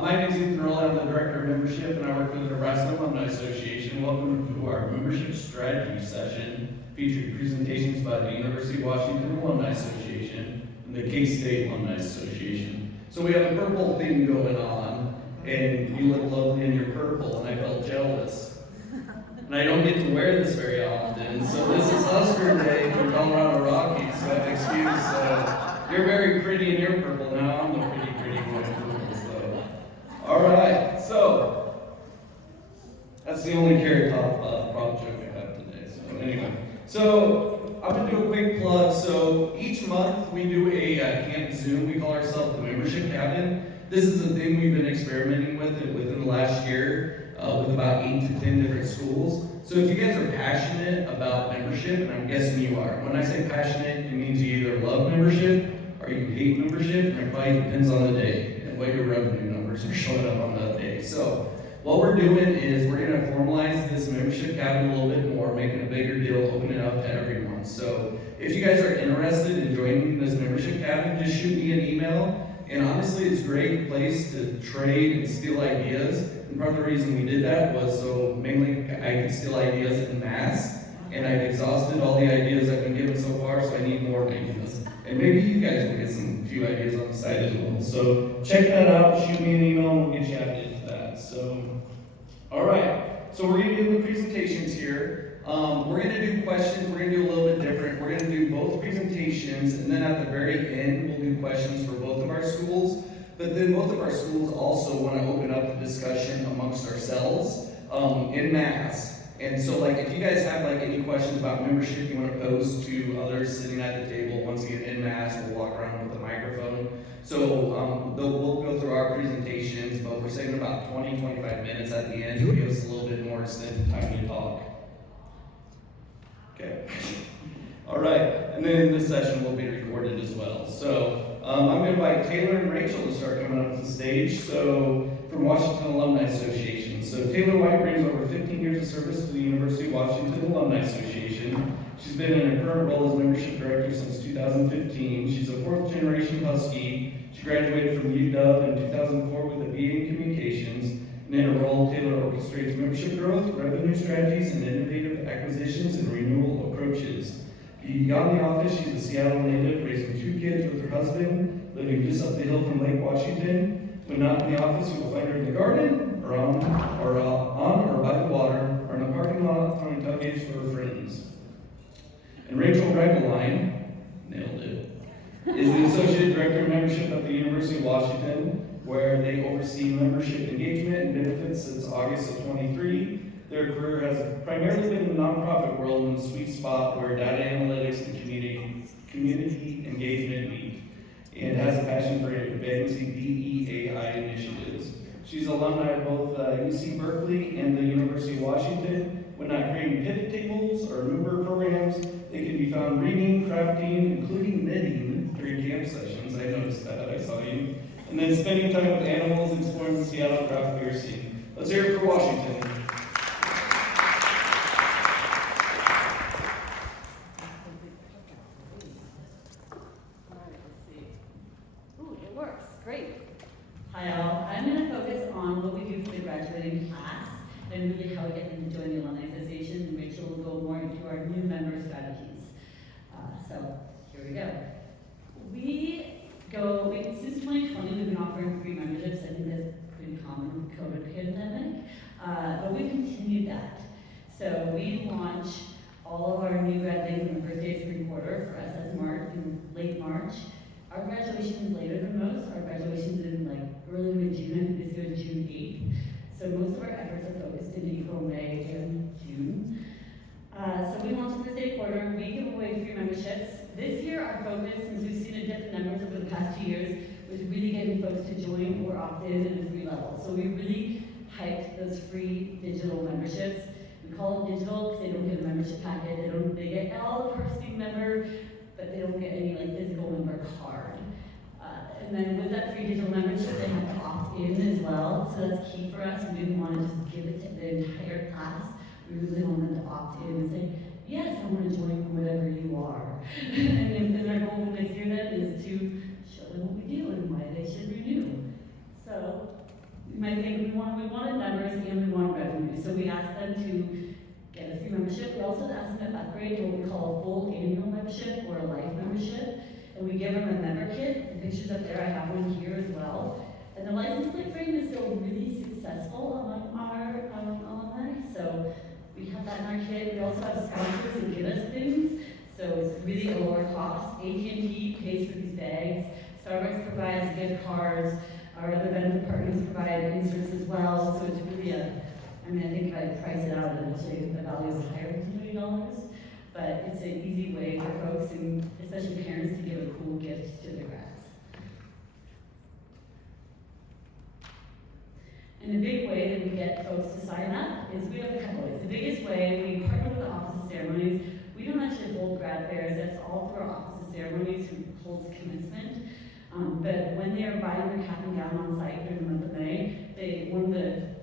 My name is Ethan Earl. I'm the Director of Membership, and I work for the Nebraska Alumni Association. Welcome to our membership strategy session, featuring presentations by the University of Washington Alumni Association and the K-State Alumni Association. So we have a purple theme going on, and you look lovely in your purple, and I felt jealous. And I don't get to wear this very often, so this is Husker Day for Colorado Rockies, so I excuse, you're very pretty in your purple, now I'm the pretty in my purple. All right, so that's the only carrot top prop joke I have today. So anyway, so I'm gonna do a quick plug. So each month we do a camp Zoom. We call ourselves the Membership Cabin. This is a thing we've been experimenting with within the last year with about 8 to 10 different schools. So if you guys are passionate about membership, and I'm guessing you are, when I say passionate, it means you either love membership or you hate membership, and it probably depends on the day. What your revenue numbers are showing up on that day. So what we're doing is we're going to formalize this membership cabin a little bit more, making a bigger deal, opening it up to everyone. So if you guys are interested in joining this membership cabin, just shoot me an email. And honestly, it's a great place to trade and steal ideas. And part of the reason we did that was so mainly I could steal ideas en masse. And I've exhausted all the ideas I've been given so far, so I need more ideas. And maybe you guys will get some few ideas on the side as well. So check that out, shoot me an email, and we'll get you added into that. So, all right. So we're going to do the presentations here. We're going to do questions. We're going to do a little bit different. We're going to do both presentations, and then at the very end, we'll do questions for both of our schools. But then both of our schools also want to open up the discussion amongst ourselves en masse. And so, like, if you guys have like any questions about membership you want to pose to others sitting at the table, once again en masse, we'll walk around with a microphone. So we'll go through our presentations, but we're saving about 20-25 minutes at the end to give us a little bit more extended time to talk. Okay. All right. And then this session will be recorded as well. So I'm going to invite Taylor and Rachel to start coming up to the stage. So from Washington Alumni Association. So Taylor White brings over 15 years of service to the University of Washington Alumni Association. She's been in her current role as membership director since 2015. She's a fourth generation Husky. She graduated from UW in 2004 with a BA in Communications. And in her role, Taylor orchestrates membership growth, revenue strategies, and innovative acquisitions and renewal approaches. Beyond the office, she's a Seattle native, raising 2 kids with her husband, living just up the hill from Lake Washington. When not in the office, you will find her in the garden, or on or by the water, or in the parking lot throwing tailgates for her friends. And Rachel Regeline, nailed it, is the Associate Director of Membership at the University of Washington, where they oversee membership engagement and benefits since August of 23. Their career has primarily been in the nonprofit world in the sweet spot where data analytics and community engagement meet, and has a passion for advancing DEAI initiatives. She's alumni of both UC Berkeley and the University of Washington. When not creating pivot tables or member programs, they can be found reading, crafting, including knitting during camp sessions. I noticed that, I saw you. And then spending time with animals, exploring the Seattle craft beer scene. Let's hear it for Washington. Hi all, I'm going to focus on what we do for the graduating class and really how we get them to join the Alumni Association, and Rachel will go more into our new member strategies. So here we go. Since 2020 we've been offering free memberships. I think that's pretty common with the COVID pandemic, but we've continued that. So we launch all of our new grad things on the first day of spring quarter. For us, that's in late March. Our graduation is later than most. Our graduation is in like early mid-June. This year is June 8th. So most of our efforts are focused in April, May, and June. So we launched the first day quarter. We give away free memberships. This year, our focus, since we've seen a dip in numbers over the past 2 years, was really getting folks to join or opt in at a free level. So we really hyped those free digital memberships. We call it digital because they don't get a membership packet. They get all the perks being member, but they don't get any like physical member card. And then with that free digital membership, they have to opt in as well. So that's key for us. We didn't want to just give it to the entire class. We really want them to opt in and say, yes, I want to join whatever you are. And then our goal next year then is to show them what we do and why they should renew. So might think we wanted numbers and we wanted revenue. So we asked them to get a free membership. We also asked them to upgrade to what we call a full annual membership or a life membership. And we give them a member kit. The picture's up there, I have one here as well. And the license plate frame is still really successful among our alumni. So we have that in our kit. We also have sponsors who give us things. So it's really a lower cost. AT&T pays for these bags. Starbucks provides gift cards. Our other benefit partners provide inserts as well. So it's really I think if I price it out, it'll show you the value is higher than $20. But it's an easy way for folks, and especially parents, to give a cool gift to their grads. And the big way that we get folks to sign up is we have a couple ways. The biggest way, we partner with the Office of Ceremonies. We don't actually hold grad fairs. That's all through our Office of Ceremonies, who holds commencement. But when they are buying their cap and gown on site during the month of May, one of the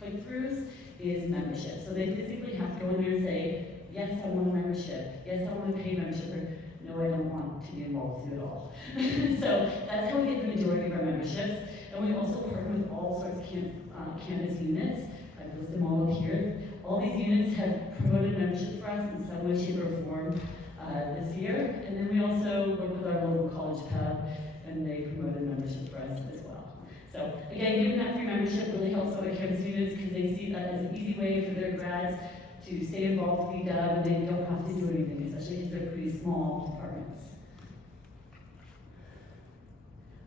click-throughs is membership. So they physically have to go in there and say, yes, I want a membership. Yes, I want to pay membership. Or, no, I don't want to be involved with you at all. So that's how we get the majority of our memberships. And we also partner with all sorts of campus units. I've listed them all up here. All these units have promoted membership for us in some way, shape, or form this year. And then we also work with our local college pub, and they promoted membership for us as well. So again, giving that free membership really helps other campus units because they see that as an easy way for their grads to stay involved with VW, and they don't have to do anything, especially because they're pretty small departments.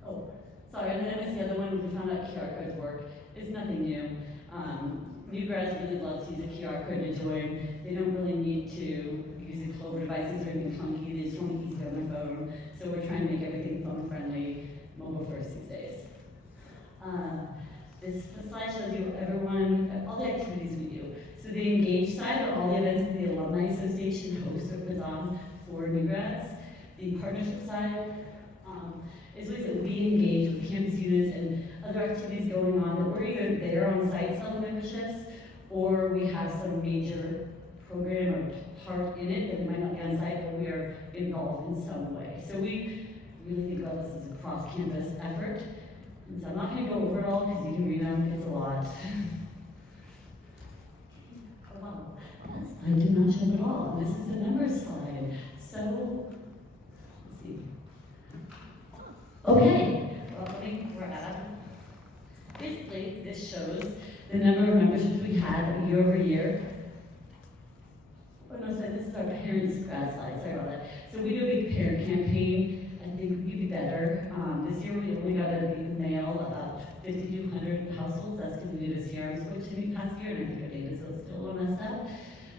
Oh, sorry, and then I missed the other one. We found out QR codes work. It's nothing new. New grads really love to use a QR code to join. They don't really need to use the Clover devices or anything clunky. They just want to use it on their phone. So we're trying to make everything phone friendly, mobile first these days. This slide shows you everyone, all the activities we do. So the engaged side are all the events that the Alumni Association hosts or puts on for new grads. The partnership side is ways that we engage with campus units and other activities going on that we're either there on site selling memberships, or we have some major program or part in it that might not be on site, but we are involved in some way. So we really think about this as a cross-campus effort. And so I'm not going to go over it all because you can read them, it's a lot. Oh wow, that slide did not show at all. This is the numbers slide. So, let's see. Okay, well, let me grab. Basically, this shows the number of memberships we had year over year. Oh no, sorry, this is our parents' grad slide, sorry about that. So we do a big parent campaign. I think we could be better. This year we only got a mail about 5,200 households. That's because we did a CRM switch in the past year, and I think our data is still a little messed up.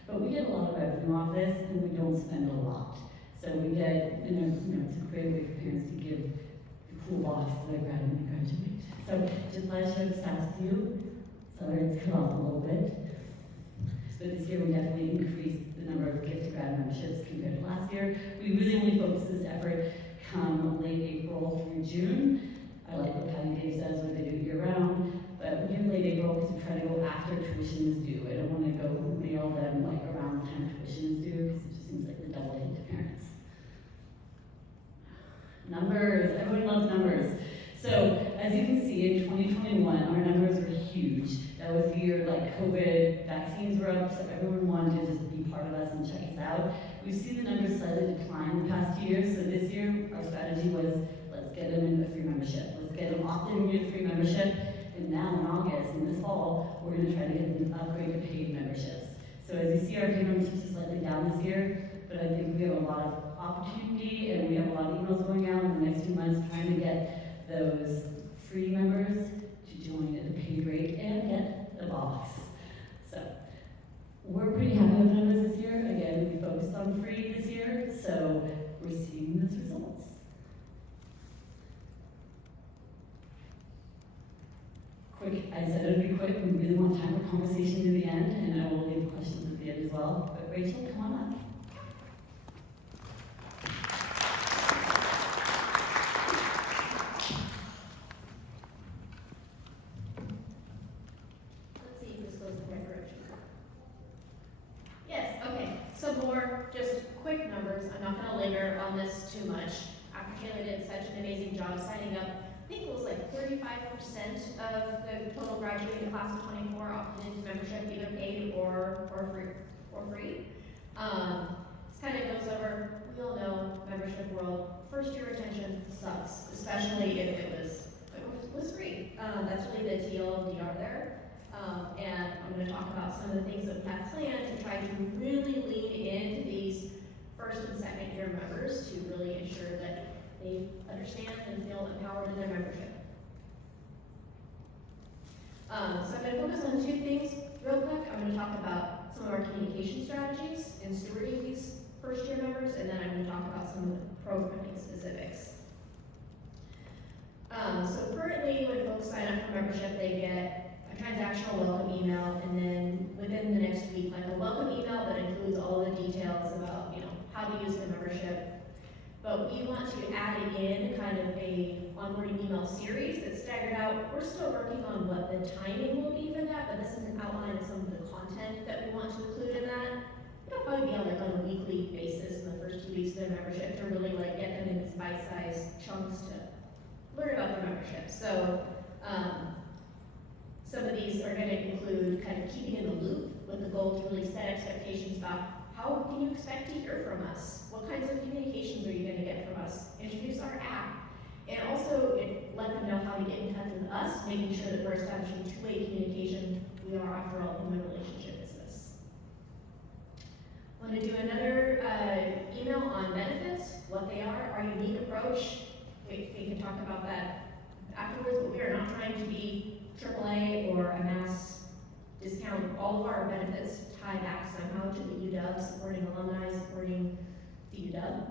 But we get a lot of revenue off this, and we don't spend a lot. So we get, it's a great way for parents to give a cool box to their grad when they graduate. So just last year, stats to you. Sorry, it's cut off a little bit. But this year we definitely increased the number of gift to grad memberships compared to last year. We really only focus this effort come late April through June. I like what Patty Dave says, where they do it year-round, but we do late April because we try to go after tuition is due. I don't want to go mail them like around the time tuition is due because it just seems like the double hit to parents. Numbers, everyone loves numbers. So as you can see, in 2021, our numbers were huge. That was the year like COVID, vaccines were up, so everyone wanted to just be part of us and check us out. We've seen the numbers slightly decline the past 2 years, so this year our strategy was, let's get them into a free membership. Let's get them opted into a free membership, and now in August, in this fall, we're gonna try to get them to upgrade to paid memberships. So as you see, our paid memberships is slightly down this year, but I think we have a lot of opportunity, and we have a lot of emails going out in the next 2 months trying to get those free members to join at the paid rate and get the box. So we're pretty happy with the numbers this year. Again, we focused on free this year, so we're seeing those results. Quick, I said it would be quick. We really want time for conversation in the end, and I will leave questions at the end as well. But Rachel, come on up. Too much. After Taylor did such an amazing job signing up, I think it was like 3,500 of the total graduating class of 24 opted into membership, either paid or free. This kind of goes over, we all know, membership world, first year retention sucks, especially if it was free. That's really the TLDR there. And I'm going to talk about some of the things that we have planned to try to really lean into these first and second year members to really ensure that they understand and feel empowered in their membership. So I'm going to focus on two things real quick. I'm going to talk about some of our communication strategies in stewarding these first year members, and then I'm going to talk about some of the programming specifics. So currently, when folks sign up for membership, they get a transactional welcome email, and then within the next week, like a welcome email that includes all the details about, how to use the membership. But we want to add in kind of a onboarding email series that's staggered out. We're still working on what the timing will be for that, but this is an outline of some of the content that we want to include in that. It'll probably be on a weekly basis in the first 2 weeks of their membership to really get them in these bite-sized chunks to learn about their membership. So some of these are going to include kind of keeping in the loop with the goal to really set expectations about how can you expect to hear from us? What kinds of communications are you going to get from us? Introduce our app. And also let them know how to get in touch with us, making sure that we're establishing two-way communication. We are, after all, in the relationship business. I want to do another email on benefits, what they are, our unique approach. We can talk about that afterwards, but we are not trying to be AAA or a mass discount. All of our benefits tie back somehow to the UW, supporting alumni, supporting the UW.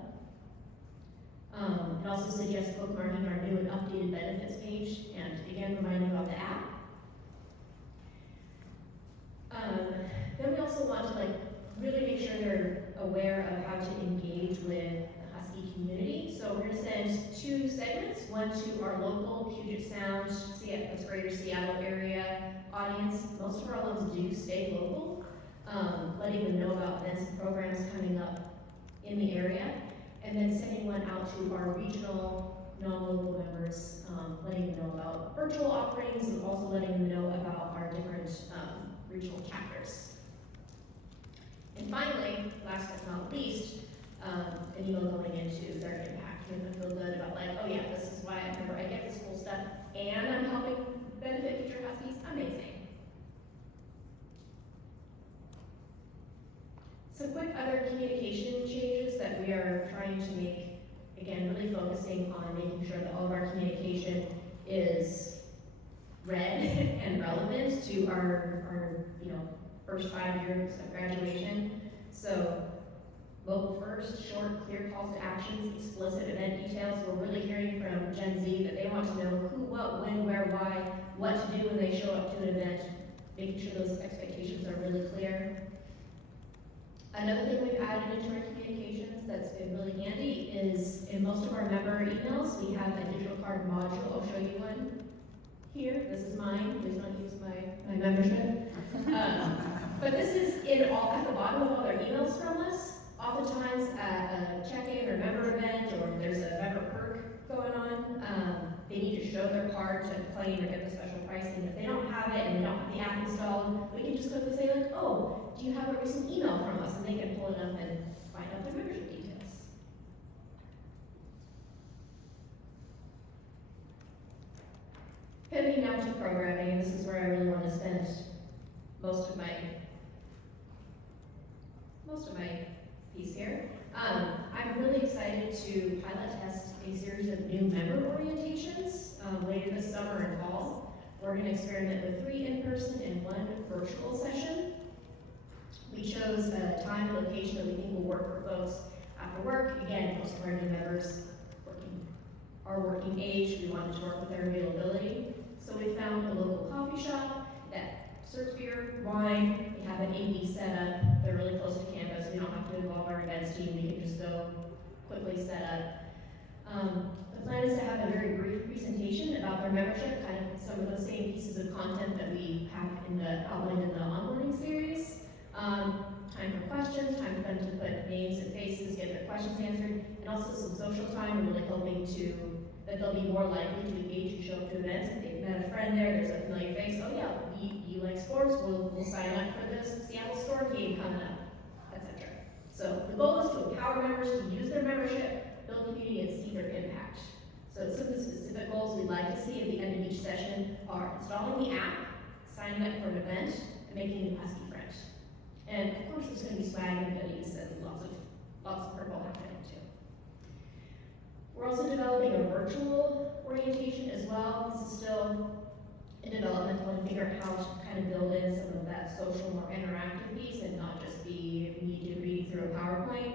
It also suggests bookmarking our new and updated benefits page, and again, reminding about the app. Then we also want to really make sure they're aware of how to engage with the Husky community. So we're going to send 2 segments, one to our local Puget Sound, the greater Seattle area audience. Most of our alums do stay local, letting them know about events and programs coming up in the area, and then sending one out to our regional, non-local members, letting them know about virtual offerings and also letting them know about our different regional chapters. And finally, last but not least, an email going into their impact, making them feel good about oh yeah, this is why I'm a member, I get this cool stuff, and I'm helping benefit future Huskies. Amazing. Some quick other communication changes that we are trying to make, again, really focusing on making sure that all of our communication is read and relevant to our first 5 years of graduation. So, mobile first, short, clear calls to actions, explicit event details. We're really hearing from Gen Z that they want to know who, what, when, where, why, what to do when they show up to an event, making sure those expectations are really clear. Another thing we've added into our communications that's been really handy is in most of our member emails, we have a digital card module. I'll show you one here. This is mine. Please don't use my membership. But this is at the bottom of all their emails from us. Oftentimes at a check-in or member event, or there's a member perk going on, they need to show their card to claim or get the special pricing. If they don't have it and they don't have the app installed, we can just quickly say oh, do you have a recent email from us? And they can pull it up and find out their membership details. Pivoting now to programming, and this is where I really want to spend most of my piece here. I'm really excited to pilot test a series of new member orientations later this summer and fall. We're going to experiment with 3 in-person and 1 virtual session. We chose a time and location that we think will work for folks after work. Again, most of our new members are working age. We wanted to work with their availability. So we found a local coffee shop that serves beer, wine. We have an AV set up. They're really close to campus. We don't have to involve our events team. We can just go quickly set up. The plan is to have a very brief presentation about their membership, kind of some of the same pieces of content that we have outlined in the onboarding series. Time for questions, time for them to put names and faces, get their questions answered, and also some social time. We're really hoping that they'll be more likely to engage and show up to events. If they've met a friend there, there's a familiar face, oh yeah, you like sports, we'll sign up for this Seattle Storm game coming up, etc. So the goal is to empower members to use their membership, build community, and see their impact. So some of the specific goals we'd like to see at the end of each session are installing the app, signing up for an event, and making a pesky friend. And of course, there's going to be swag and goodies and lots of purple happening too. We're also developing a virtual orientation as well. This is still in development. I want to figure out how to kind of build in some of that social, more interactive piece and not just be me reading through a PowerPoint.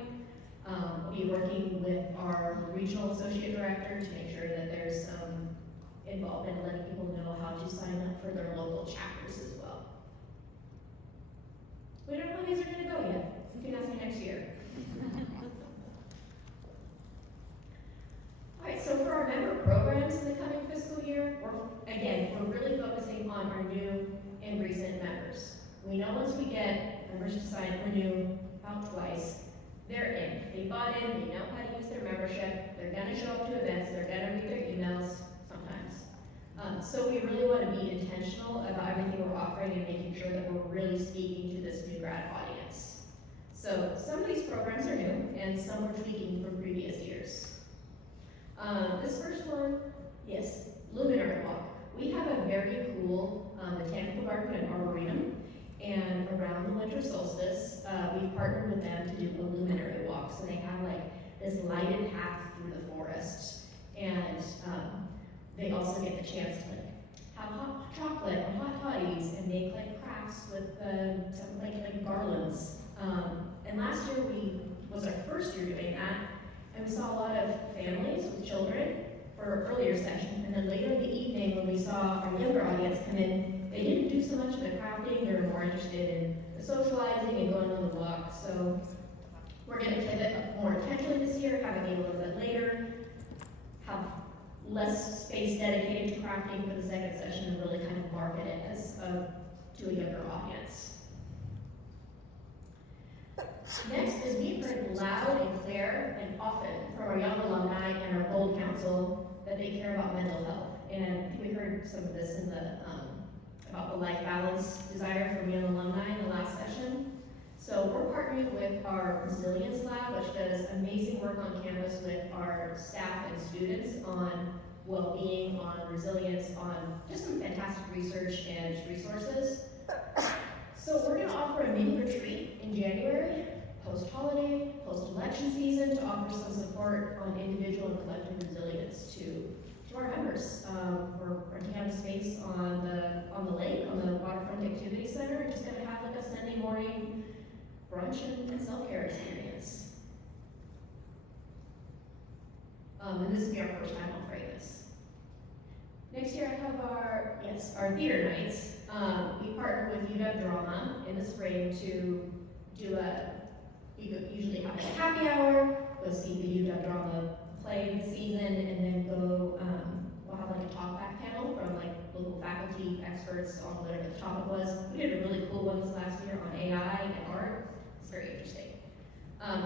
We'll be working with our regional associate director to make sure that there's some involvement, letting people know how to sign up for their local chapters as well. We don't know how these are going to go yet. You can ask me next year. All right, so for our member programs in the coming fiscal year, we're really focusing on our new and recent members. We know once we get members to sign up, renew about twice, they're in. They bought in, they know how to use their membership, they're gonna show up to events, they're gonna read their emails sometimes. So we really want to be intentional about everything we're offering and making sure that we're really speaking to this new grad audience. So some of these programs are new and some we're tweaking from previous years. This first one, yes, Luminary Walk. We have a very cool botanical garden and arboretum, and around the winter solstice, we've partnered with them to do a luminary walk. So they have like this lighted path through the forest, and they also get the chance to like have hot chocolate or hot toddies and make like crafts with some like garlands. And last year was our first year doing that, and we saw a lot of families with children for earlier session, and then later in the evening when we saw our younger audience come in, they didn't do so much of the crafting, they were more interested in the socializing and going on the walk. So we're going to pivot more intentionally this year, have it be a little bit later, have less space dedicated to crafting for the second session, and really kind of market it as to a younger audience. Next is we've heard loud and clear and often from our young alumni and our Gold Council that they care about mental health. And I think we heard some of this in the about the life balance desire from young alumni in the last session. So we're partnering with our Resilience Lab, which does amazing work on campus with our staff and students on well-being, on resilience, on just some fantastic research and resources. So we're going to offer a mini retreat in January, post-holiday, post-election season, to offer some support on individual and collective resilience to our members. We're renting out a space on the lake, on the Waterfront Activity Center, and just going to have like a Sunday morning brunch and self-care experience. And this will be our first time offering this. Next year I have our theater nights. We partner with UW Drama in the spring to do usually have a happy hour, go see the UW Drama play this season, and then we'll have like a talk back panel from like local faculty experts on whatever the topic was. We did a really cool one this last year on AI and art. It's very interesting. And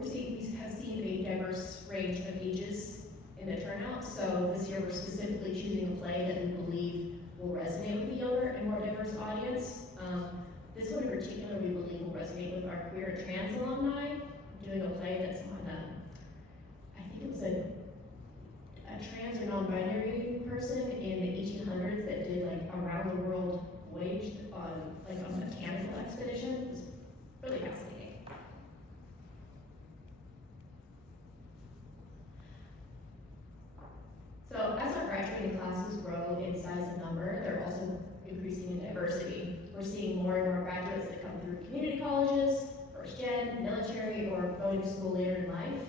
we have seen a diverse range of ages in the turnout. So this year we're specifically choosing a play that we believe will resonate with the younger and more diverse audience. This one in particular we believe will resonate with our queer and trans alumni. Doing a play that's on I think it was a trans or non-binary person in the 1800s that did like around the world voyage on a botanical expedition. It was really fascinating. So as our graduating classes grow in size and number, they're also increasing in diversity. We're seeing more and more graduates that come through community colleges, first gen, military, or going to school later in life.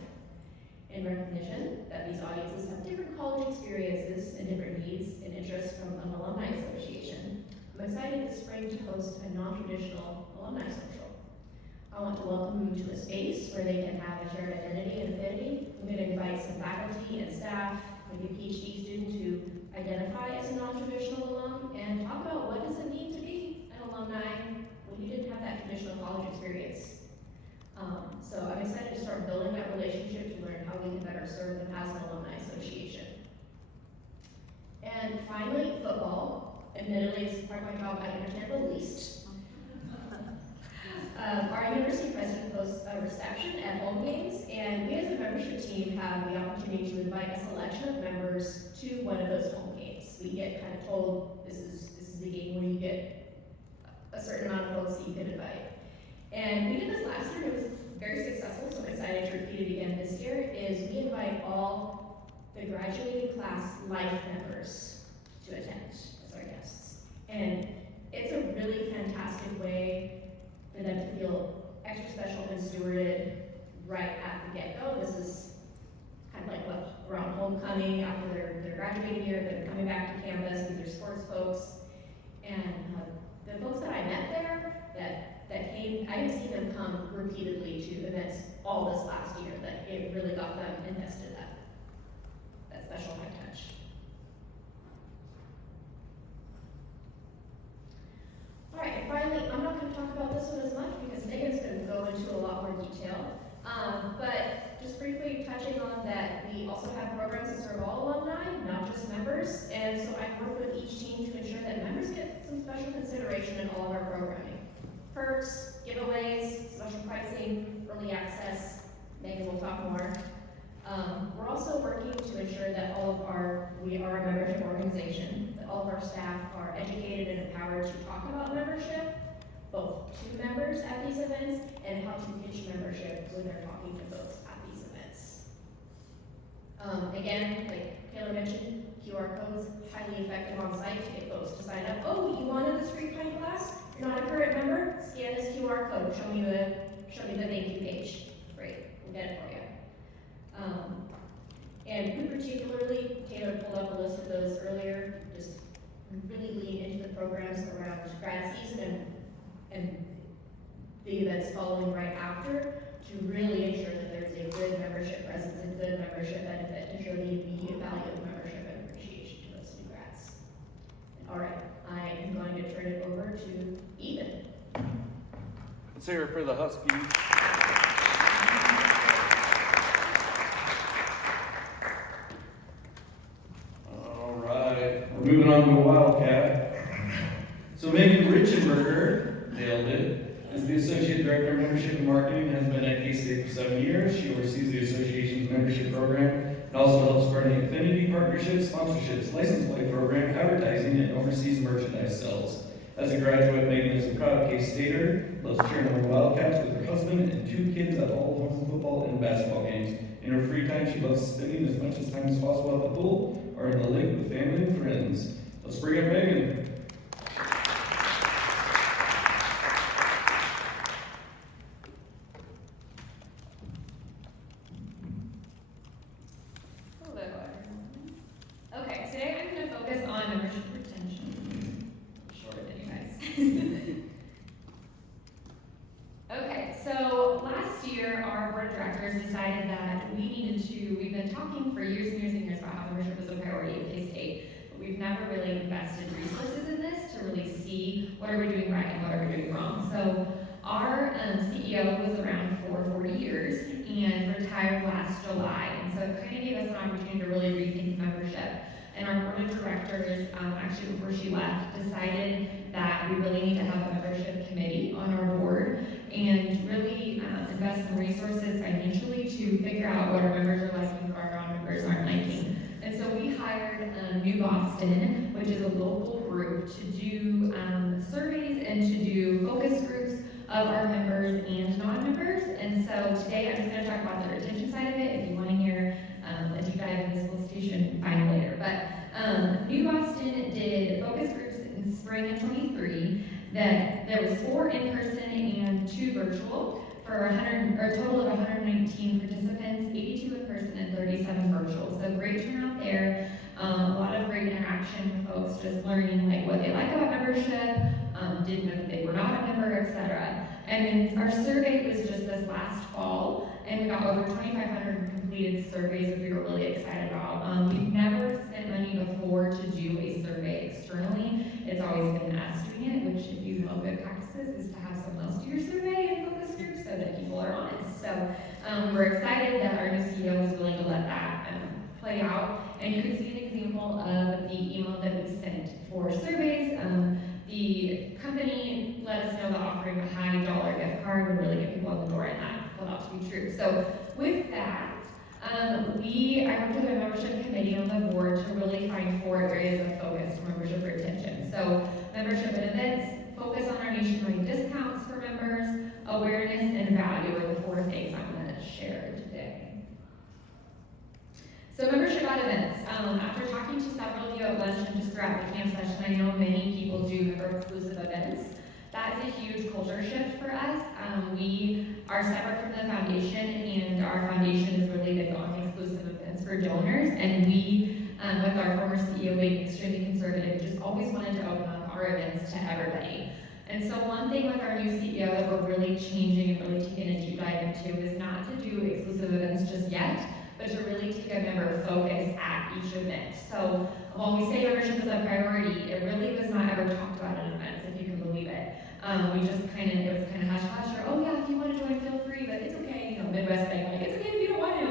In recognition that these audiences have different college experiences and different needs and interests from an alumni association, I'm excited this spring to host a non-traditional alumni social. I want to welcome you to a space where they can have a shared identity and affinity. I'm going to invite some faculty and staff, maybe a PhD student, to identify as a non-traditional alum and talk about what does it mean to be an alumni when you didn't have that traditional college experience. So I'm excited to start building that relationship to learn how we can better serve finally, football. Admittedly, it's part of my job I understand the least. Our university president hosts a reception at home games, and we as a membership team have the opportunity to invite a selection of members to one of those home games. We get kind of told this is the game where you get a certain amount of folks that you can invite. And we did this last year, and it was very successful, so I'm excited to repeat it again this year, is we invite all the graduating class life members to attend as our guests. And it's a really fantastic way for them to feel extra special and stewarded right at the get-go. This is kind of like what around homecoming after their graduating year, they're coming back to campus with their sports folks. And the folks that I met there that came, I have seen them come repeatedly to events all this last year, that it really got them invested, that special high touch. All right, and finally, I'm not going to talk about this one as much because Megan's going to go into a lot more detail. But just briefly touching on that, we also have programs that serve all alumni, not just members. And so I work with each team to ensure that members get some special consideration in all of our programming. Perks, giveaways, special pricing, early access. Megan will talk more. We're also working to ensure that we are a membership organization, that all of our staff are educated and empowered to talk about membership, both to members at these events and how to pitch membership when they're talking to folks at these events. Again, like Taylor mentioned, QR codes, highly effective on site to get folks to sign up. Oh, you wanted this free pint glass? You're not a current member? Scan this QR code, show me the thank you page. Great, we'll get it for you. And we particularly, Taylor pulled up a list of those earlier, just really lean into the programs around grad season and the events following right after to really ensure that there's a good membership presence and good membership benefit to show the immediate value of membership and appreciation to those new grads. All right, I am going to turn it over to Ethan. Let's hear it for the Huskies. Moving on to Wildcat. So Megan Richenberger, nailed it, is the Associate Director of Membership and Marketing, has been at K-State for 7 years. She oversees the association's membership program and also helps run the affinity partnerships, sponsorships, license plate program, advertising, and oversees merchandise sales. As a graduate, Megan is a proud K-Stater, loves cheering on the Wildcats with her husband and 2 kids at all home football and basketball games. In her free time, she loves spending as much time as possible at the pool or in the lake with family and friends. Let's bring up Megan. Hello, everyone. Okay, today I'm going to focus on membership retention. I'm shorter than you guys. Okay, so last year our board of directors decided that we've been talking for years and years and years about how membership is a priority at K-State, but we've never really invested resources in this to really see what are we doing right and what are we doing wrong. So our CEO was around for 40 years and retired last July, and so it kind of gave us an opportunity to really rethink membership. And our board of directors, actually before she left, decided that we really need to have a membership committee on our board and really invest some resources financially to figure out what our members are liking or our non-members aren't liking. And so we hired New Boston, which is a local group, to do surveys and to do focus groups of our members and non-members. And so today I'm just going to talk about the retention side of it. If you want to hear a deep dive in this solicitation, find it later. But New Boston did focus groups in spring of 23. That there was 4 in-person and 2 virtual for a total of 119 participants, 82 in person and 37 virtual. So great turnout there. A lot of great interaction with folks, just learning like what they like about membership, didn't know that they were not a member, etc. And then our survey was just this last fall, and we got over 2,500 completed surveys, which we were really excited about. We've never spent money before to do a survey externally. It's always been us doing it, which if you know good practices is to have someone else do your survey and focus groups so that people are honest. So we're excited that our new CEO is willing to let that play out. And you can see an example of the email that we sent for surveys. The company let us know that offering a high dollar gift card would really get people in the door, and that turned out to be true. So with that, I worked with a membership committee on the board to really find 4 areas of focus for membership retention. So membership at events, focus on our nationwide discounts for members, awareness, and value are the 4 things I'm going to share today. So membership at events. After talking to several of you at lunch and just throughout the camp session, I know many people do member-exclusive events. That is a huge culture shift for us. We are separate from the foundation, and our foundation is really big on exclusive events for donors. And we, with our former CEO being extremely conservative, just always wanted to open up our events to everybody. And so one thing with our new CEO that we're really changing and really taking a deep dive into is not to do exclusive events just yet, but to really take a member focus at each event. So while we say membership is a priority, it really was not ever talked about at events, if you can believe it. We just it was kind of hush-hush, or, oh yeah, if you want to join, feel free, but it's okay, Midwest thing, like, it's okay if you don't want to.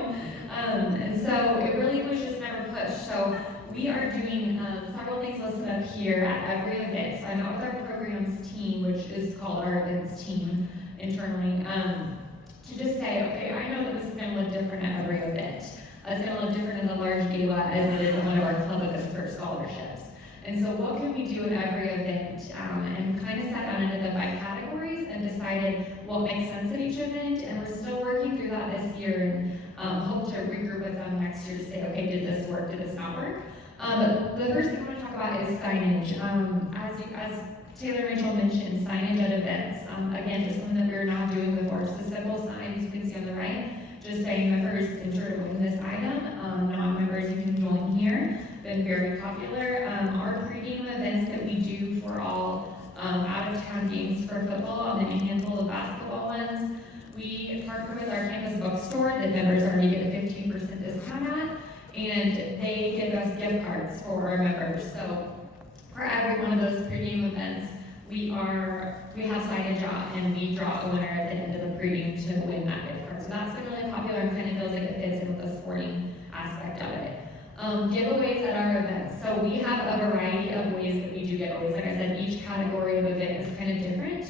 And so it really was just never pushed. So we are doing several things listed up here at every event. So I met with our programs team, which is called our events team internally, to just say, okay, I know that this is going to look different at every event. It's going to look different in the large gala as it is in one of our club events for scholarships. And so what can we do at every event? And kind of sat down into them by categories and decided what makes sense at each event. And we're still working through that this year, and hope to regroup with them next year to say, okay, did this work, did this not work? The first thing I want to talk about is signage. As Taylor and Rachel mentioned, signage at events. Again, just something that we're not doing before. Just a simple sign you can see on the right, just saying members enter to win this item. Non-members, you can join here. Been very popular. Our pregame events that we do for all out-of-town games for football and then a handful of basketball ones, we partner with our campus bookstore that members already get a 15% discount at, and they give us gift cards for our members. So for every one of those pregame events, we have signage out, and we draw a winner at the end of the pregame to win that gift card. So that's been really popular and kind of feels like it fits in with the sporting aspect of it. Giveaways at our events. So we have a variety of ways that we do giveaways. Like I said, each category of event is kind of different.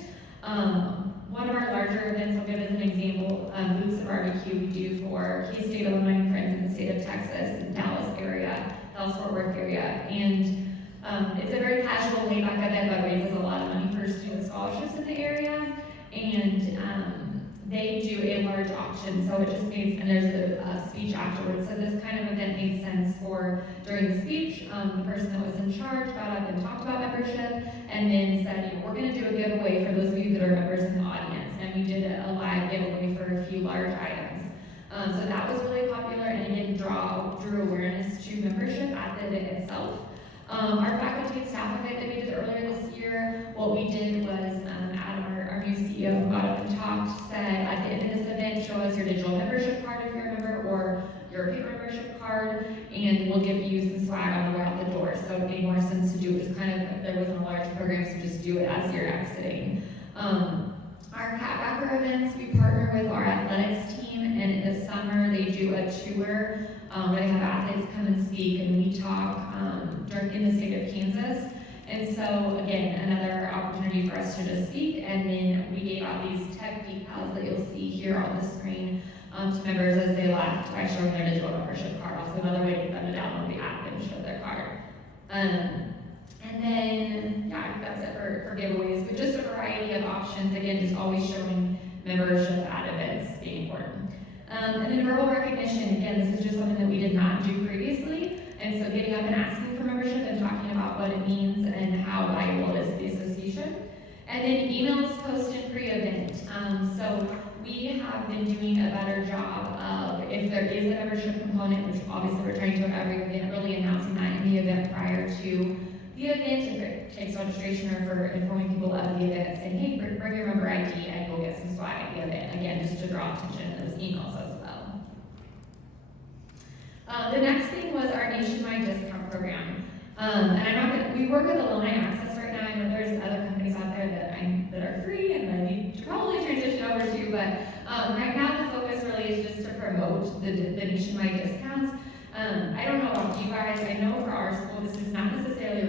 One of our larger events, I'll give as an example, Boots of Barbecue, we do for K-State alumni and friends in the state of Texas, and Dallas area, Dallas-Fort Worth area. And it's a very casual, laid-back event, but raises a lot of money for student scholarships in the area. And they do a large auction, so it just means, and there's a speech afterwards. So this kind of event made sense for during the speech, the person that was in charge got up and talked about membership, and then said, we're going to do a giveaway for those of you that are members in the audience. And we did a live giveaway for a few large items. So that was really popular, and again, drew awareness to membership at the event itself. Our faculty and staff event that we did earlier this year, what we did was our new CEO got up and talked, said at the end of this event, show us your digital membership card if you're a member, or your paper membership card, and we'll give you some swag on the way out the door. So it made more sense to do it. There wasn't a large program, so just do it as you're exiting. Our Catbacker events, we partner with our athletics team, and in the summer they do a tour where they have athletes come and speak, and we talk in the state of Kansas. And so again, another opportunity for us to just speak, and then we gave out these tech decals that you'll see here on the screen to members as they left by showing their digital membership card. Also another way to get them to download the app and show their card. And then, yeah, that's it for giveaways. With just a variety of options, again, just always showing membership at events being important. And then verbal recognition, again, this is just something that we did not do previously. And so getting up and asking for membership and talking about what it means and how valuable it is to the association. And then emails, post, and pre-event. So we have been doing a better job of, if there is a membership component, which obviously we're trying to at every event, really announcing that in the event prior to the event, if it takes registration, or for informing people of the event, saying, hey, bring your member ID and you'll get some swag at the event. Again, just to draw attention to those emails as well. The next thing was our nationwide discount program. And we work with Alumni Access right now. I know there's other companies out there that are free and I need to probably transition over to, but right now the focus really is just to promote the nationwide discounts. I don't know about you guys, I know for our school this is not necessarily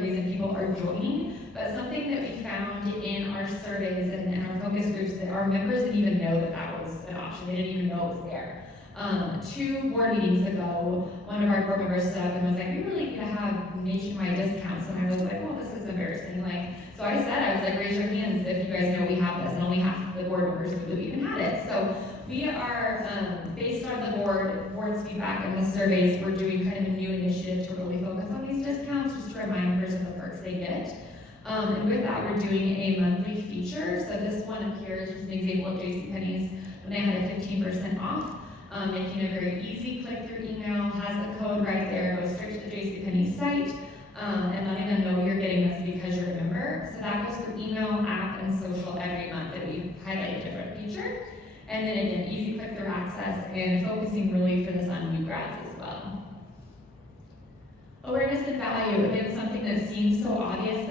were joining, but something that we found in our surveys and in our focus groups that our members didn't even know that that was an option. They didn't even know it was there. 2 board meetings ago, one of our board members stood up and was like, we really need to have nationwide discounts. And I was like, well, this is embarrassing. So I said, I was like, raise your hands if you guys know we have this. And only half of the board members knew that we even had it. So we are, based on the board's feedback and the surveys, we're doing kind of a new initiative to really focus on these discounts, just to remind members of the perks they get. And with that, we're doing a monthly feature. So this one up here is just an example of JCPenney's when they had a 15% off. Making it very easy, click through email, has the code right there, goes straight to the JCPenney site, and letting them know you're getting this because you're a member. So that goes through email, app, and social every month that we highlight a different feature. And then again, easy click through access and focusing really for this on new grads as well. Awareness and value, again, something that seems so obvious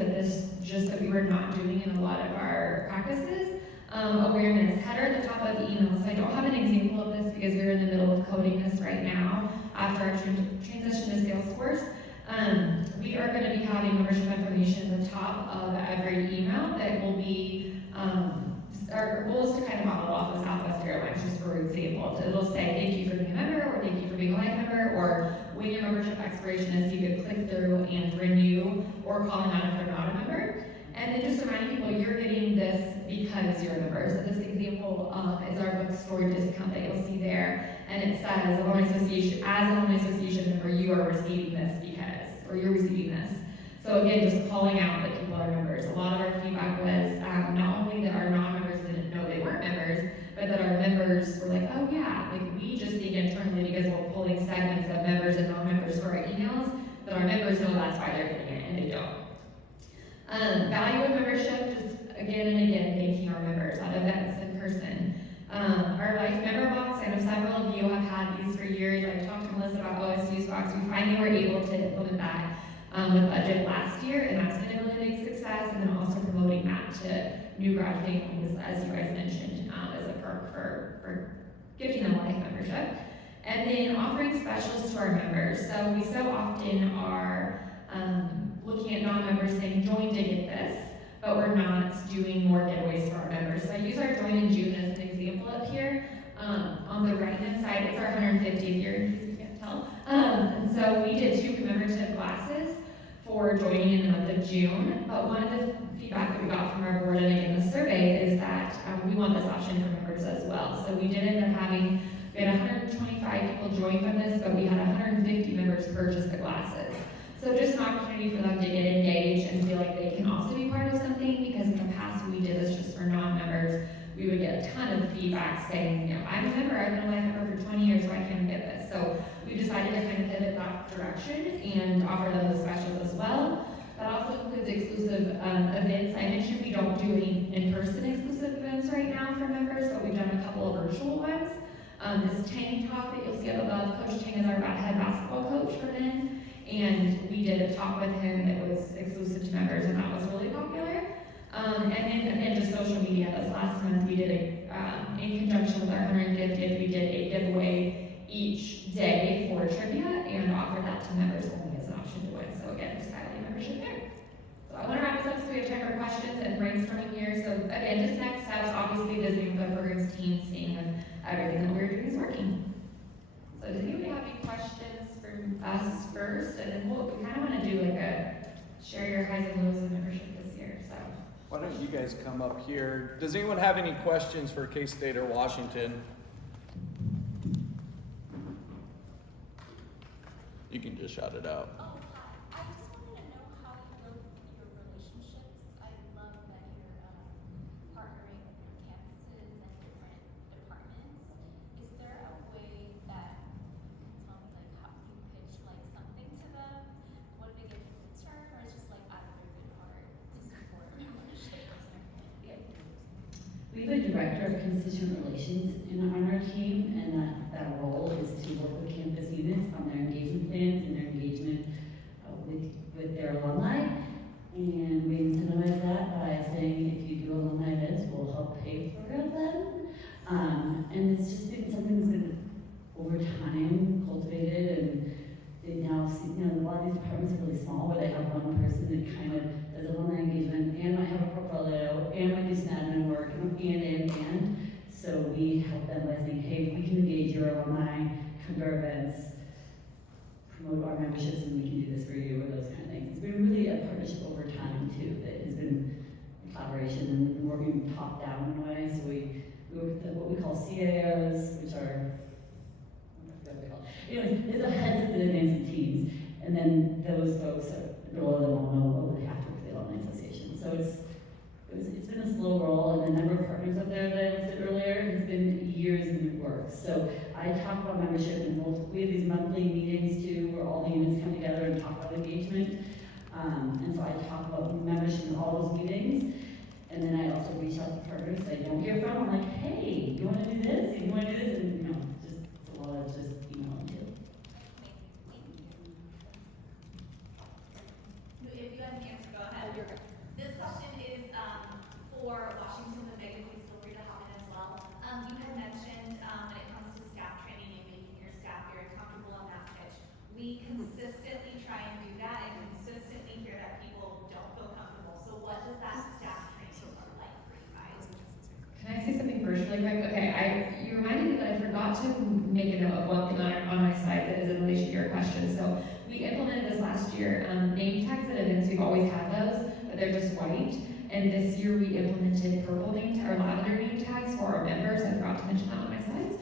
that we were not doing in a lot of our practices. Awareness, header at the top of the email. So I don't have an example of this because we're in the middle of coding this right now after our transition to Salesforce. We are going to be having membership information at the top of every email that will be, our goal is to kind of model off of Southwest Airlines, just for example. It'll say thank you for being a member, or thank you for being a life member, or when your membership expiration is, you could click through and renew, or calling out if you're not a member. And then just reminding people you're getting this because you're a member. So this example is our bookstore discount that you'll see there. And it says, as an Illinois Association member, you are receiving this because, or you're receiving this. So again, just calling out that people are members. A lot of our feedback was not only that our non-members didn't know they weren't members, but that our members were like, oh yeah, we just think internally because we're pulling segments of members and non-members for our emails, that our members know that's why they're getting it, and they don't. Value of membership, just again and again, thanking our members at events in person. Our Life Member Box, I know several of you have had these for years. I've talked to Melissa about OSU's box. We finally were able to implement that with budget last year, and that's been a really big success. And then also promoting that to new grad families, as you guys mentioned, as a perk for giving them a life membership. And then offering specials to our members. So we so often are looking at non-members saying, join to get this, but we're not doing more giveaways for our members. So I use our Join in June as an example up here. On the right-hand side, it's our 150th year, in case you can't tell. And so we did 2 commemorative classes for joining in the month of June, but one of the feedback that we got from our board and again the survey is that we want this option for members as well. So we did end up having, we had 125 people join from this, but we had 150 members purchase the classes. So just an opportunity for them to get engaged and feel like they can also be part of something, because in the past when we did this just for non-members, we would get a ton of feedback saying, you know, I'm a member, I've been a life member for 20 years, why can't I get this? So we decided to kind of pivot that direction and offer them those specials as well. That also includes exclusive events. I mentioned we don't do any in-person exclusive events right now for members, but we've done a couple of virtual ones. This Tang talk that you'll see up above, Coach Tang is our head basketball coach for men. And we did a talk with him that was exclusive to members, and that was really popular. And then again, just social media. This last month, we did in conjunction with our 150th, we did a giveaway each day for trivia and offered that to members only as an option to win. So again, just highlight membership there. So I want to wrap this up so we have time for questions and brainstorming here. So again, just next steps, obviously visiting with the programs team, seeing if everything that we're doing is working. So does anybody have any questions for us first? And then we kind of want to do like a share your highs and lows of membership this year. So Why don't you guys come up here? Does anyone have any questions for K-State or Washington? You can just shout it out. Oh, hi. I just wanted to know how you build your relationships. I love that you're partnering with your campuses and different departments. Is there a way that you can tell me like how you pitch like something to them? What do they get in return, or it's just like out of their good heart to support membership? We have a director of constituent relations on our team, and that role is to work with campus units on their engagement plans and their engagement with their alumni. And we incentivize that by saying, if you do alumni events, we'll help pay for them. And it's just been something that's been over time cultivated, and they now see, a lot of these departments are really small, where they have one person that kind of our memberships and we can do this for you, or those kind of things. It's been really a partnership over time too, that has been a collaboration and we've been working top down in a way. So we work with what we call CAOs, which are, I forgot what they're called. Anyways, it's the heads of the management teams, and then those folks are, all of them all know what they have to work with the alumni association. So it's been a slow roll, and the number of partners up there that I listed earlier has been years in the works. So I talk about membership and we have these monthly meetings too, where all the units come together and talk about engagement. And so I talk about membership in all those meetings. And then I also reach out to partners that I don't hear from. I'm like, hey, you want to do this? You want to do this? And it's a lot of just emailing too. If you have an answer, go ahead. This question is for Washington, but Megan, please feel free to hop in as well. You had mentioned when it comes to staff training and making your staff very comfortable on that pitch. We consistently try and do that and consistently hear that people don't feel comfortable. So what does that staff training look like for you guys? Can I say something first really quick? Okay, you reminded me that I forgot to make a note of one thing on my slide that is in relation to your question. So we implemented this last year. Name tags at events, we've always had those, but they're just white. And this year we implemented purple name or lavender name tags for our members. I forgot to mention that on my slides.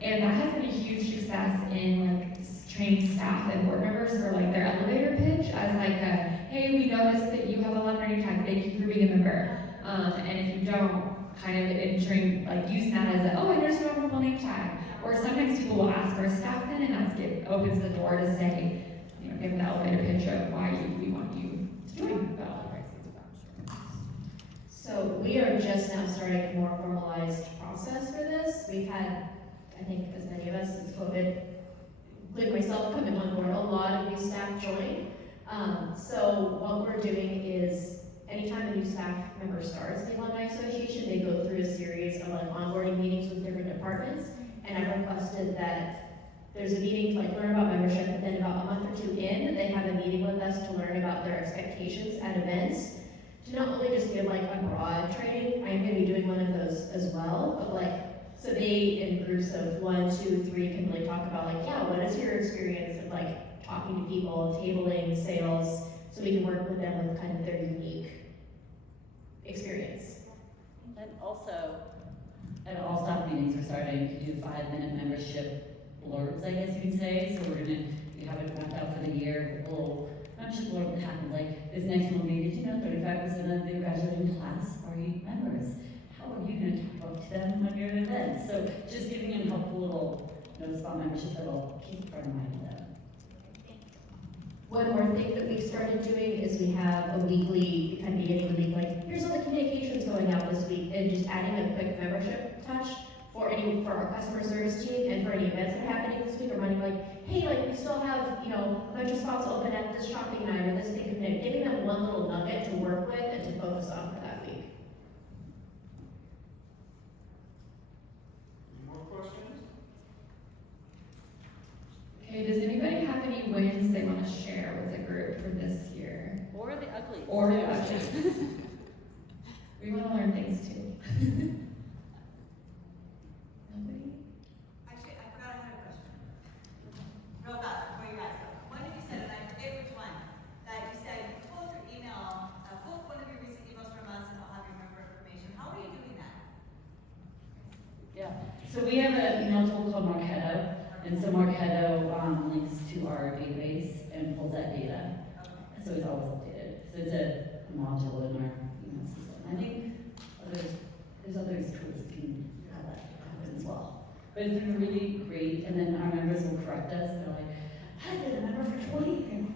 And that has been a huge success in like training staff and board members for like their elevator pitch as like a, hey, we noticed that you have a lavender name tag. Thank you for being a member. And if you don't, kind of entering, like using that as a, oh, I noticed you have a purple name tag. Or sometimes people will ask for a staff pin and opens the door to say, give them the elevator pitch of why we want you to join the elevator. So we are just now starting a more formalized process for this. We've had, I think, as many of us since COVID, including myself, coming on board, a lot of new staff join. So what we're doing is anytime a new staff member starts the Alumni Association, they go through a series of like onboarding meetings with different departments. And I've requested that there's a meeting to like learn about membership, and then about a month or two in, they have a meeting with us to learn about their expectations at events. To not only just give like a broad training, I'm going to be doing one of those as well, but like, so they in groups of 1, 2, 3 can really talk about like, yeah, what is your experience of like talking to people, tabling, sales, so we can work with them with kind of their unique experience. And also, at all staff meetings, we're starting to do 5-minute membership blurbs, I guess you can say. So we have it mapped out for the year, a little membership blurb that happens like this next one will be, did you know 35% of the graduating class are members? How are you going to talk about to them when you're at events? So just giving them helpful little notes about membership that'll keep front of mind of them. One more thing that we've started doing is we have a weekly, kind of beginning of the week, like, here's all the communications going out this week, and just adding a quick membership touch for our customer service team and for any events that are happening this week, reminding like, hey, like we still have, a bunch of spots open at this shopping night or this thing, giving them one little nugget to work with and to focus on for that week. Any more questions? Okay, does anybody have any wins they want to share with the group for this year? Or the ugly. Or the uglies? We want to learn things too. Nobody? Actually, I forgot I had a question. Real fast, before you guys go. One of you said, and I forget which one, that you said, quote your email, quote one of your recent emails from us and I'll have your member information. How are you doing that? Yeah. So we have an email tool called Marketo. And so Marketo links to our database and pulls that data. Okay. So it's always updated. So it's a module in our email system. I think there's other tools that can have that happen as well. But it's been really great. And then our members will correct us. They're like, I've been a member for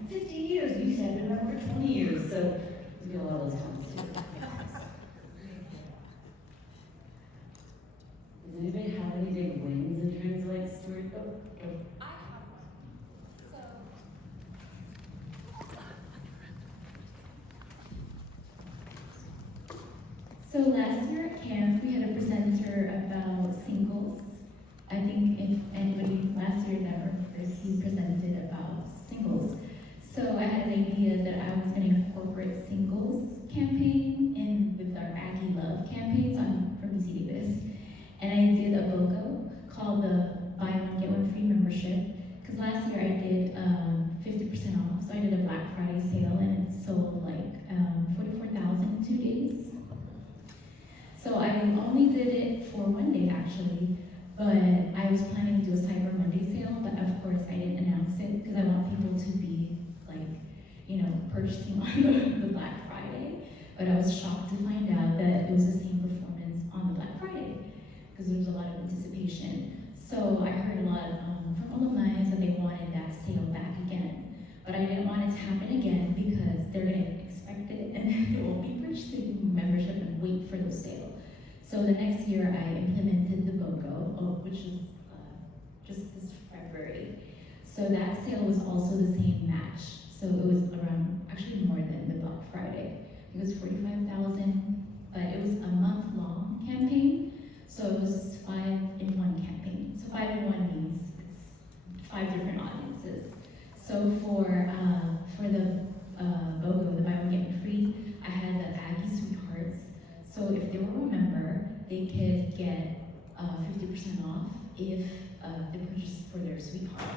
50 years. You said I've been a member for 20 years. So we get a lot of those comments too. Does anybody have any big wins in terms of like steward? I have one. So last year at CAMP, we had a presenter about singles. I think if anybody last year never heard, he presented about singles. So I had an idea that I was going to incorporate singles campaign in with our Aggie Love campaigns from UC Davis. And I did a logo called the Buy One Get One Free membership. Because last year I did only did it for one day actually, but I was planning to do a Cyber Monday sale, but of course I didn't announce it because I want people to be like, purchasing on the Black Friday. But I was shocked to find out that it was the same performance on the Black Friday because there was a lot of anticipation. So I heard a lot from alumni that they wanted that sale back again. But I didn't want it to happen again because they're gonna expect it and then they won't be purchasing membership and wait for the sale. So the next year I implemented the BOGO, which is just this February. So that sale was also the same match. So it was around, actually more than the Black Friday. It was 45,000, but it was a month-long campaign. So it was 5-in-1 campaign. So 5-in-1 means it's 5 different audiences. So for the BOGO, the buy one get one free, I had the Aggie Sweethearts. So if they were a member, they could get 50% off if they purchase for their sweetheart.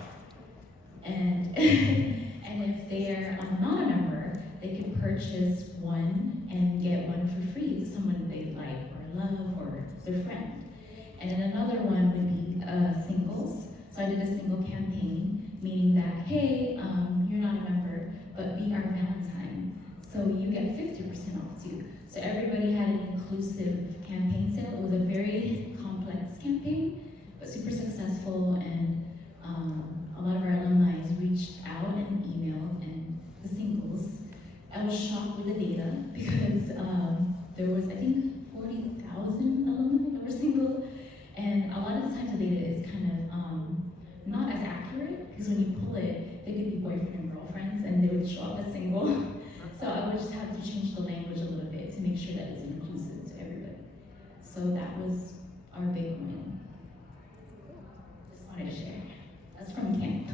And and if they're not a member, they could purchase one and get one for free to someone they like or love or their friend. And then another one would be singles. So I did a single campaign, meaning that, hey, you're not a member, but be our Valentine. So you get 50% off too. So everybody had an inclusive campaign sale. It was a very complex campaign, but super successful, and a lot of our alumni reached out and emailed, and the singles. I was shocked with the data because there was, I think, 40,000 alumni that were single, and a lot of the times the data is kind of not as accurate, because when you pull it, they could be boyfriend and girlfriends, and they would show up as single. So I would just have to change the language a little bit to make sure that it's inclusive to everybody. So that was our big win. Just wanted to share. That's from CAMP.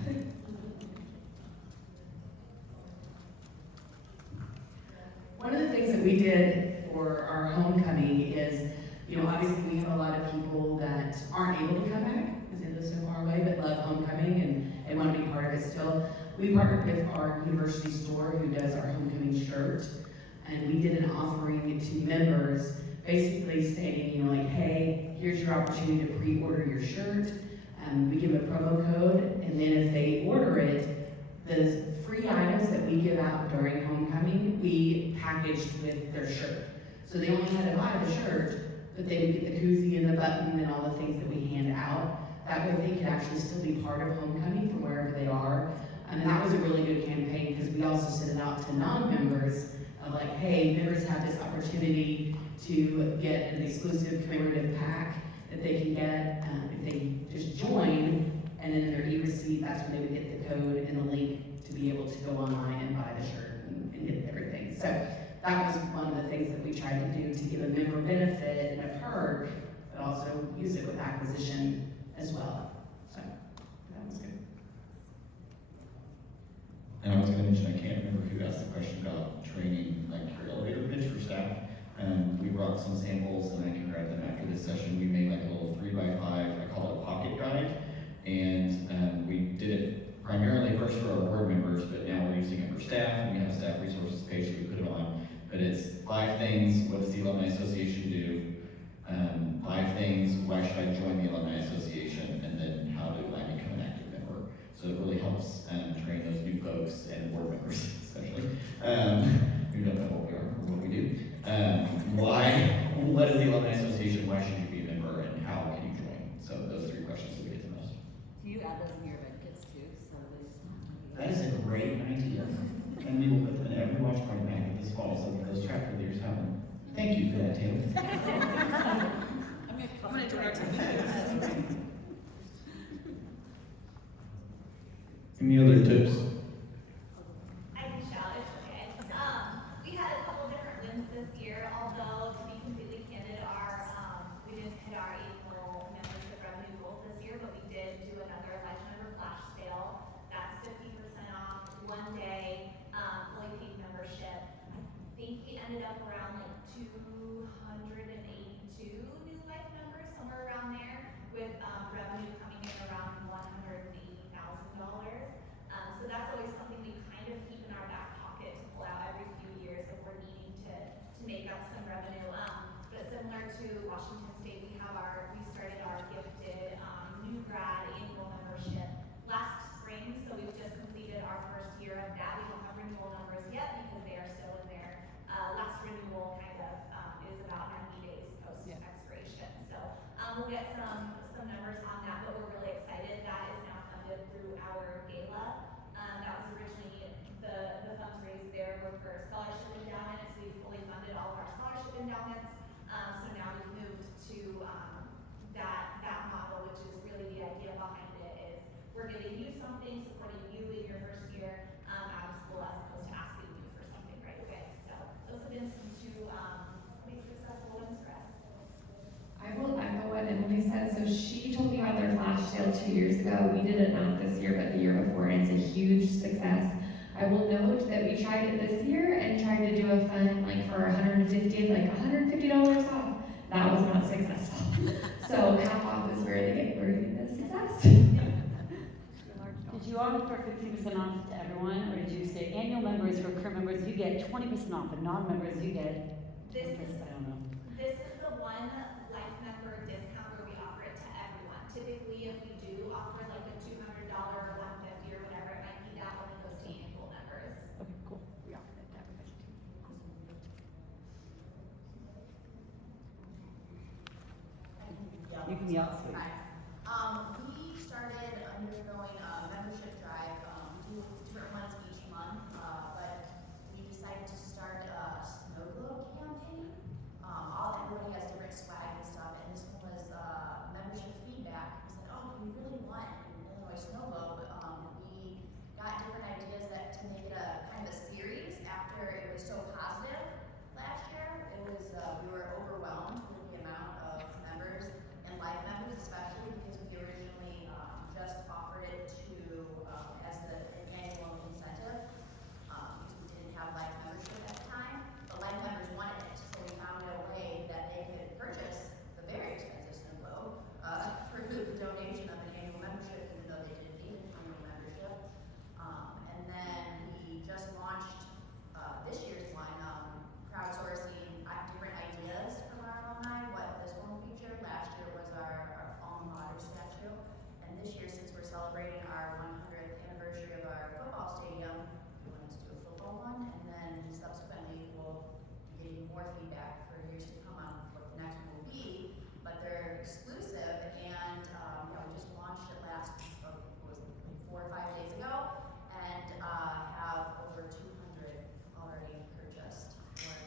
One of the things that we did for our homecoming is, obviously we have a lot of people that aren't able to come back because they live so far away, but love homecoming and want to be part of it still. We partnered with our university store who does our homecoming shirt, and we did an offering to members, basically stating, hey, here's your opportunity to pre-order your shirt. We give a promo code, and then if they order it, the free items that we give out during homecoming, we packaged with their shirt. So they only had to buy the shirt, but they would get the koozie and the button and all the things that we hand out. That way they could actually still be part of homecoming from wherever they are. And that was a really good campaign because we also sent it out to non-members of like, hey, members have this opportunity to get an exclusive commemorative pack that they can get if they just join, and then in their e-receipt, that's when they would get the code and the link to be able to go online and buy the shirt and get everything. So that was one of the things that we tried to do to give a member benefit and a perk, but also use it with acquisition as well. So that was good. And I was going to mention, I can't remember who asked the question about training, like your elevator pitch for staff. We brought some samples, and I can grab them after this session. We made like a little 3x5, I call it a pocket guide, and we did it primarily first for our board members, but now we're using it for staff, and we have a staff resources page that we put it on. But it's 5 things, what does the Alumni Association do? 5 things, why should I join the Alumni Association? And then how do I become an active member? So it really helps train those new folks and board members, especially, who don't know what we are or what we do. What is the Alumni Association? Why should you be a member? And how can you join? So those 3 questions that we get the most. Do you add those in your event kits too? So That is a great idea. And we will put them in every watch party packet this fall so that those chapter leaders have them. Thank you for that, Taylor. I'm gonna direct it. Any other tips? I can shout, it's okay. We had a couple different wins this year, although to be completely candid, we didn't hit our April membership revenue goals this year, but we did do another Life Member Flash sale. That's 50% off, 1 day, fully paid membership. I think we ended up around like 282 new Life members, somewhere around there, with revenue coming in around $180,000. So that's always something we kind of keep in our back pocket to pull out every few years if we're needing to make up some revenue. But similar to Washington did it not this year, but the year before, and it's a huge success. I will note that we tried it this year and tried to do a fund like for 150, like $150 off. That was not successful. So half off is where they get the success. Did you offer 50% off to everyone, or did you say annual members for current members, you get 20% off, but non-members, you get, This I is, don't know. this is the one life member discount where we offer it to everyone. Typically, if we do offer like a $200 or $150 or whatever, it might be that only goes to annual members. Okay, cool. We offer that to everybody too. You can yell. We started undergoing a membership drive, we do different ones each month, but we decided to start a snow globe campaign. Everybody has different swag and stuff, and this one was, membership feedback. We said, oh, we really want an Illinois snow globe. We got different ideas to make it a kind of a series after it was so positive last year. It was, we were overwhelmed with the amount of members and life members, especially because we originally just offered it to as an annual incentive because we didn't have life membership at the time. But life members wanted it, so we found a way that they could purchase the very expensive snow globe for the donation of an annual membership, even though they didn't need an annual membership. And then we just launched this year's one, crowdsourcing different ideas from our alumni, what this one will feature. Last year was our alma mater statue, and this year, since we're celebrating our 100th anniversary of our football stadium, we wanted to do a football one, and then subsequently we'll be getting more feedback for years to come on what the next one will be. But they're exclusive, and we just launched it last, what was it, 4 or 5 days ago, and have over 200 already purchased, or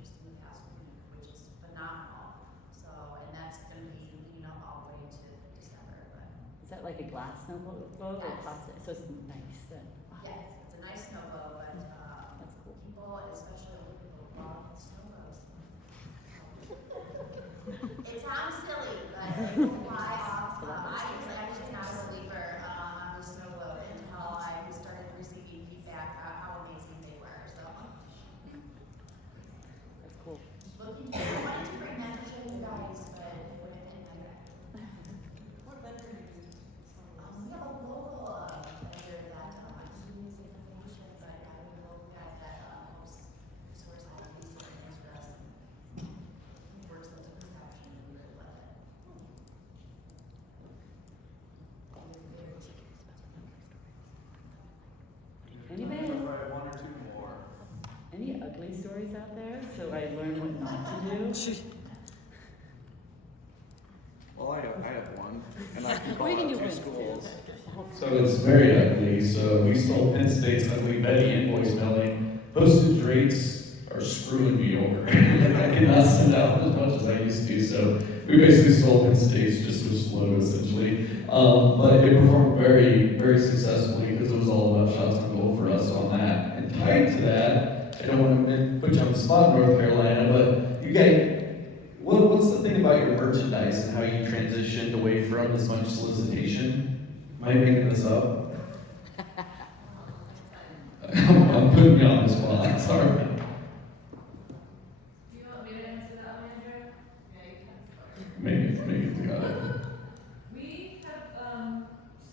just in the past week, which is phenomenal. So, and that's going to be leading up all the way to December. But Is that like a glass snow globe or Yes. plastic? So it's nice then. yes, it's a nice snow globe, but That's cool. people, especially older people, love snow globes. It sounds silly, but they will fly off. I was actually not a believer on the snow globe until I started receiving feedback about how amazing they were. So, That's cool. I wanted to bring that to show you guys, but it wouldn't fit my bag. What vendor do you use? We have a local vendor that I can't use the information, but we have a local guy that helps source all of these different things for us. He works those in production, and we really love it. Anybody? One or two more. Any ugly stories out there? So I learned what not to do. Well, I have one, and I can We call can out do two one. schools. So it's very ugly. So we stole Penn State's ugly Betty invoice mailing. Postage rates are screwing me over. I cannot send out as much as I used to. So we basically stole Penn State's, just switched the logo essentially. But it performed very, very successfully because it was all about shots on goal for us on that. And tied to that, I don't want to put you on the spot, North Carolina, but you guys. What's the thing about your merchandise and how you transitioned away from as much solicitation? Am I making this up? I'm putting you on the spot, sorry. Do you want me to answer that one, Andrew? Maybe we got it. We have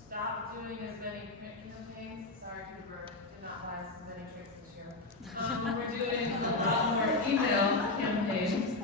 stopped doing as many print campaigns. Sorry, Cooper, did not buy as many tricks this year. We're doing a lot more email campaigns,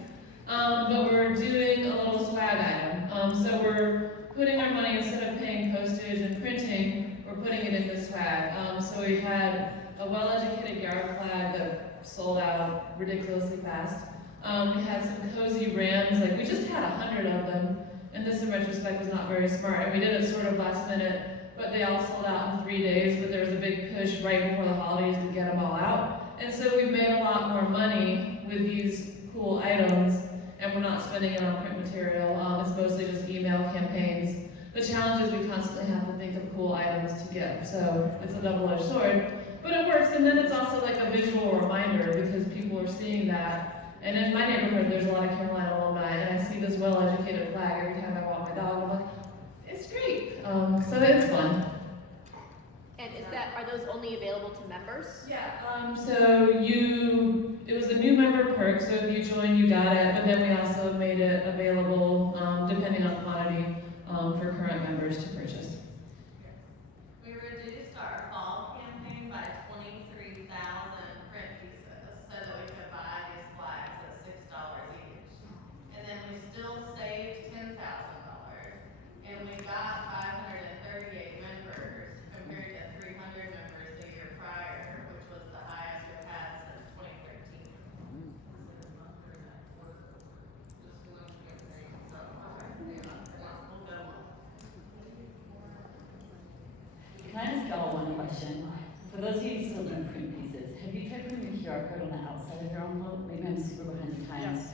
but we're doing a little swag item. So we're putting our money, instead of paying postage and printing, we're putting it into swag. So we had a well-educated yard flag that sold out ridiculously fast. We had some cozy Rams, like we just had 100 of them, and this in retrospect was not very smart, and we did it sort of last minute, but they all sold out in 3 days, but there was a big push right before the holidays to get them all out. And so we've made a lot more money with these cool items, and we're not spending it on print material. It's mostly just email campaigns. The challenge is we constantly have to think of cool items to give, so it's a double-edged sword. But it works, and then it's also like a visual reminder because people are seeing that. And in my neighborhood, there's a lot of Carolina alumni, and I see this well-educated flag every time I walk my dog. I'm like, it's great. So So it's fun. And are those only available to members? Yeah, so it was a new member perk, so if you joined, you got it, but then we also made it available, depending on quantity, for current members to purchase. We reduced our fall campaign by 23,000 print pieces so that we could buy these flags at $6 each. And then we still saved $10,000 and we got 538 members compared to 300 members the year prior, which was the highest we've had since 2013. Can I ask y'all one question? For those of you still doing print pieces, have you tried putting a QR code on the outside of your envelope? Maybe I'm super behind the times. Yes,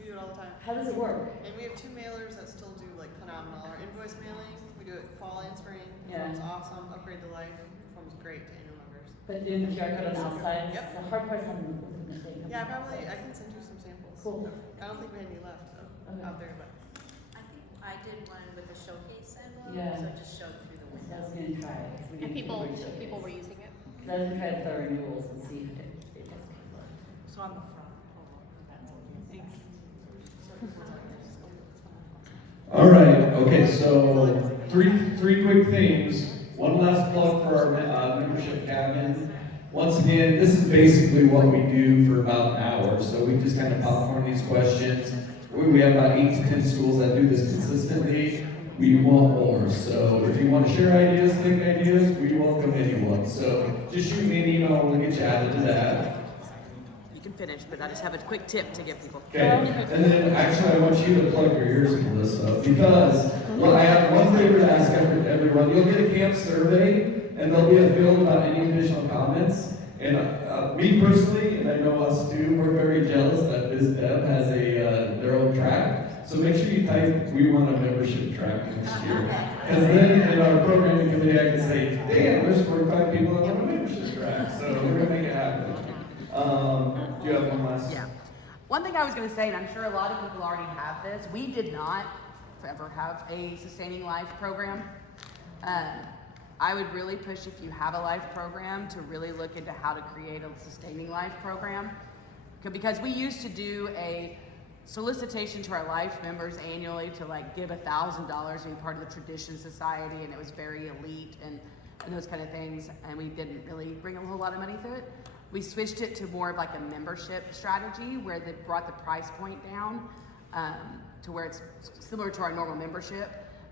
we do it all the time. How does it work? And we have 2 mailers that still do like phenomenal. Our invoice mailing, we do it fall and spring. Yeah. It's awesome. Upgrade to life. Performs great to annual members. But doing the QR code on the outside? Yep. The hard part is having the thing. Yeah, I can send you some samples. Cool. I don't think we had any left out there, but. I think I did one with a showcase envelope, Yeah. so it just showed through the So I window. was gonna try it. 'Cause we And didn't people do were using it? Cause I was gonna try to throw renewals and see if it does people. So on the front. Thanks. All right, okay, so three quick things. One last plug for our membership cabin. Once again, this is basically what we do for about an hour, so we just kind of popcorn these questions. We have about 8 to 10 schools that do this consistently. We want more, so if you want to share ideas, think ideas, we welcome anyone. So just shoot me an email, we'll get you added to that. You can finish, but I just have a quick tip to give people. Okay, and then actually I want you to plug your ears, Melissa, because well, I have one favor to ask everyone. You'll get a CAMP survey, and there'll be a field about any additional comments. And me personally, and I know us too, we're very jealous that BizDev has their own track. So make sure you type, we want a membership track next year. Because then in our programming committee, I can say, damn, there's 45 people that want a membership track. So we're gonna make it happen. Do you have one last? Yeah. One thing I was going to say, and I'm sure a lot of people already have this, we did not ever have a sustaining life program. I would really push, if you have a life program, to really look into how to create a sustaining life program. Because we used to do a solicitation to our life members annually to like give $1,000 to be part of the Tradition Society, and it was very elite and those kind of things, and we didn't really bring a whole lot of money through it. We switched it to more of like a membership strategy where they brought the price point down to where it's similar to our normal membership.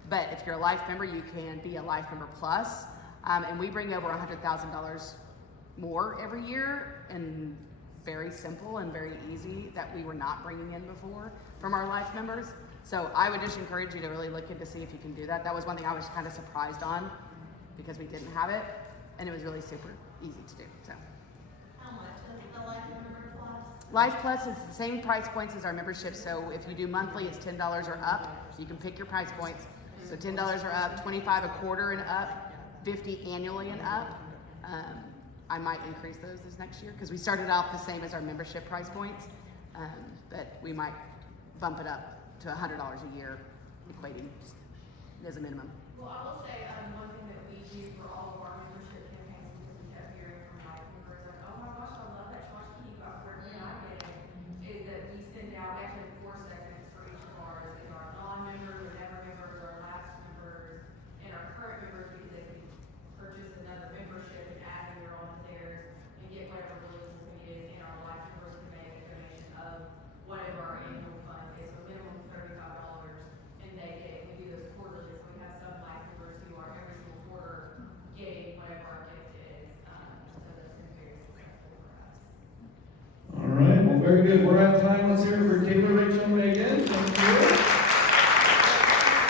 But if you're a life member, you can be a life member plus. And we bring over $100,000 more every year, and very simple and very easy that we were not bringing in before from our life members. So I would just encourage you to really look into see if you can do that. That was one thing I was kind of surprised on because we didn't have it, and it was really super easy to do. So. How much is the Life Member Plus? Life Plus is the same price points as our membership, so if you do monthly, it's $10 or up. You can pick your price points. So $10 or up, $25 a quarter and up, $50 annually and up. I might increase those this next year because we started off the same as our membership price points, but we might bump it up to $100 a year, equating as a minimum. Well, I will say, one thing that we do for all of our membership campaigns, because we kept hearing from life members, like, oh my gosh, I love that tchotchke you got for me, I get it, is that we send out actually 4 segments for each of ours, is our non-members, our never members, our lapsed members, and our current members, because they can purchase another membership and add a year on to theirs, and get whatever religious committee is, and our life members can make a donation of whatever our annual fund is, so minimum $35, and they get, we do those quarterly, so we have some life members who are every single quarter getting whatever our gift is, so that's been very successful for us. All right, well, very good. We're out of time. Let's hear it for Taylor, Rachel, and Megan. Thank you.